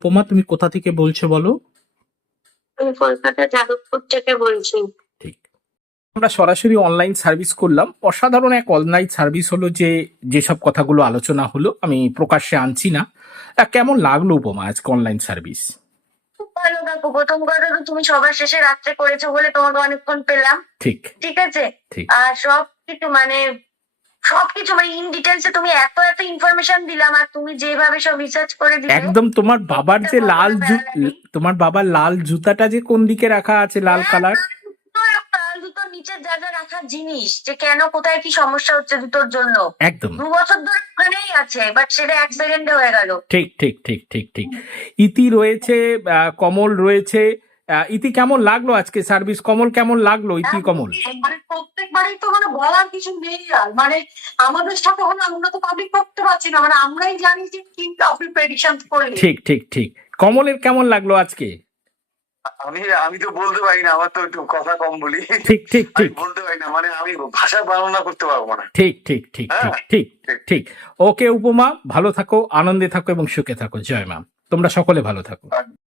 উপমা তুমি কোথা থেকে বলছো বলো? আমি কলকাতা যাদবপুর থেকে বলছি। ঠিক। আমরা সরাসরি অনলাইন সার্ভিস করলাম। অসাধারণ এক অনলাইন সার্ভিস হলো যে যেসব কথাগুলো আলোচনা হলো আমি প্রকাশ্যে আনছি না। কেমন লাগল উপমা আজকে অনলাইন সার্ভিস ভালো দেখো প্রথম কথা তো তুমি সবার শেষে রাত্রে করেছ বলে তোমাকে অনেকক্ষণ পেলাম। ঠিক। ঠিক আছে? আর সব কিছু মানে সবকিছু মানে ইন ডিটেলসে তুমি এত এত ইনফরমেশন দিলাম আর তুমি যেভাবে সব রিসার্চ করে দিলে। একদম তোমার বাবার যে লাল তোমার বাবার লাল জুতাটা যে কোন দিকে রাখা আছে লাল কালার লাল জুতোর নিচে যা যা রাখার জিনিস যে কেন কোথায় কি সমস্যা হচ্ছে জুতোর জন্য। একদম। দু বছর ধরে ওখানেই আছে বাট সেটা এক সেকেন্ডে হয়ে গেল। ঠিক ঠিক ঠিক ঠিক ঠিক। ইতি রয়েছে কমল রয়েছে। ইতি কেমন লাগল আজকে সার্ভিস কমল কেমন লাগল? ইতি কমল? মানে তো মানে বলার কিছু নেই আর। মানে আমাদের সাথে হলে আমরা তো পাবলিক করতে পারছি না। মানে আমরাই জানি যে কি আপনি প্রেডিকশন করলেন ঠিক ঠিক ঠিক। কমলের কেমন লাগল আজকে? আমি আমি তো বলতে পারি না আমার তো একটু কথা কম বলি। ঠিক ঠিক ঠিক। বলতে পারি না মানে আমি ভাষা বর্ণনা করতে পারব না। ঠিক ঠিক ঠিক ঠিক ঠিক ঠিক ওকে উপমা ভালো থাকো আনন্দে থাকো এবং সুখে থাকো। জয় মা। তোমরা সকলে ভালো থাকো।